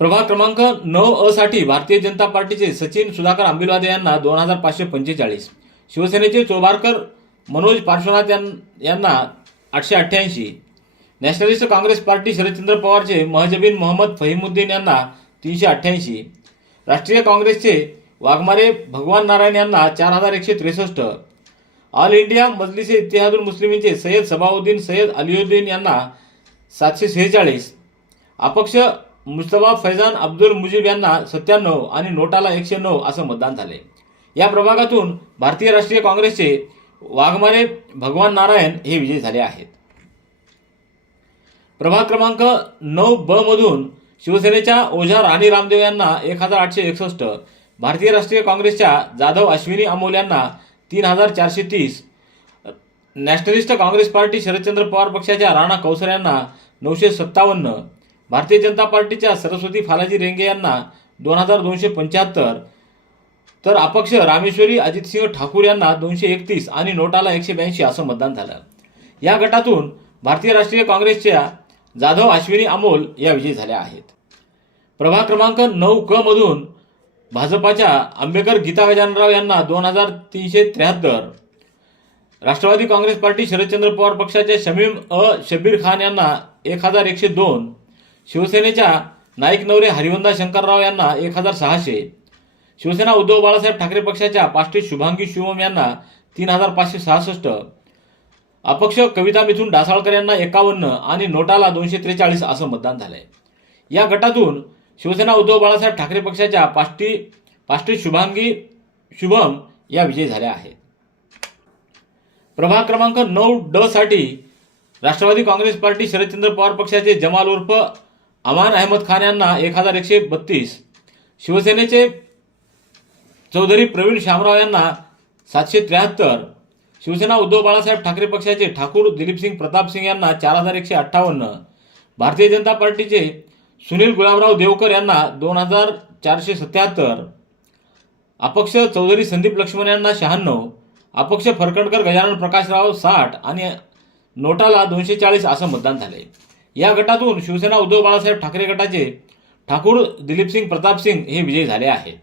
प्रभाग क्रमांक नऊ अ साठी भारतीय जनता पार्टीचे सचिन सुधाकर आंबिलवादे यांना दोन हजार पाचशे पंचेचाळीस. शिवसेनेचे चोभारकर मनोज पार्श्वनाथ यांना आठशे अठ्ठ्याऐंशी. नॅशनलिस्ट काँग्रेस पार्टी शरदचंद्र पवारचे महजबीन मोहम्मद फहीमुद्दीन यांना तीनशे अठ्ठ्याऐंशी. राष्ट्रीय काँग्रेसचे वाघमारे भगवान नारायण यांना चार हजार एकशे त्रेसष्ट. ऑल इंडिया मजलिसे इतिहादुल मुस्लिमींचे सय्यद सबाउद्दीन सय्यद अलिउद्दीन यांना सातशे सेहेचाळीस. अपक्ष मुस्तफा फैजान अब्दुल मुजीब यांना सत्त्याण्णव आणि नोटाला एकशे नऊ असं मतदान झाले. या प्रभागातून भारतीय राष्ट्रीय काँग्रेसचे वाघमारे भगवान नारायण हे विजयी झाले आहेत. प्रभाग क्रमांक नऊ ब मधून शिवसेनेच्या ओझा राणी रामदेव यांना एक हजार आठशे एकसष्ट भारतीय राष्ट्रीय काँग्रेसच्या जाधव अश्विनी अमोल यांना तीन हजार चारशे तीस Nationalist Congress Party Sharadchandra Pawar पक्षाच्या राणा कौसर यांना नऊशे सत्तावन्न भारतीय जनता पार्टीच्या सरस्वती फालाजी रेंगे यांना दोन हजार दोनशे पंच्याहत्तर तर अपक्ष रामेश्वरी अजितसिंह ठाकूर यांना दोनशे एकतीस आणि नोटाला एकशे ब्याऐंशी असं मतदान झालं. या गटातून भारतीय राष्ट्रीय काँग्रेसच्या जाधव अश्विनी अमोल या विजयी झाल्या आहेत. प्रभाग क्रमांक नऊ क मधून भाजपाच्या आंबेकर गीता गजानराव यांना दोन हजार तीनशे त्र्याहत्तर राष्ट्रवादी काँग्रेस पार्टी शरदचंद्र पवार पक्षाच्या शमीम अ शबीर खान यांना एक हजार एकशे दोन शिवसेनेच्या नाईक नवरे हरिवंदा शंकरराव यांना एक हजार सहाशे. शिवसेना उद्धव बाळासाहेब ठाकरे पक्षाच्या पाष्टी शुभांगी शिवम यांना तीन हजार पाचशे सहासष्ट. अपक्ष कविता मिथून डासाळकर यांना एकावन्न आणि नोटाला दोनशे त्रेचाळीस असं मतदान झालंय. या गटातून शिवसेना उद्धव बाळासाहेब ठाकरे पक्षाच्या पाष्टी पाष्टी शुभांगी शुभम या विजयी झाल्या आहेत. प्रभाग क्रमांक नऊ ड साठी राष्ट्रवादी काँग्रेस पार्टी शरदचंद्र पवार पक्षाचे जमाल उर्फ अमान अहमद खान यांना एक हजार एकशे बत्तीस शिवसेनेचे चौधरी प्रवीण शामराव यांना सातशे त्र्याहत्तर शिवसेना उद्धव बाळासाहेब ठाकरे पक्षाचे ठाकूर दिलीपसिंग प्रतापसिंग यांना चार हजार एकशे अठ्ठावन्न भारतीय जनता पार्टीचे सुनील गुलाबराव देवकर यांना दोन हजार चारशे सत्याहत्तर अपक्ष चौधरी संदीप लक्ष्मण यांना शहाण्णव अपक्ष फरकणकर गजानन प्रकाशराव साठ आणि नोटाला दोनशे चाळीस असं मतदान झाले या गटातून शिवसेना उद्धव बाळासाहेब ठाकरे गटाचे ठाकूर दिलीपसिंग प्रतापसिंग हे विजयी झाले आहेत.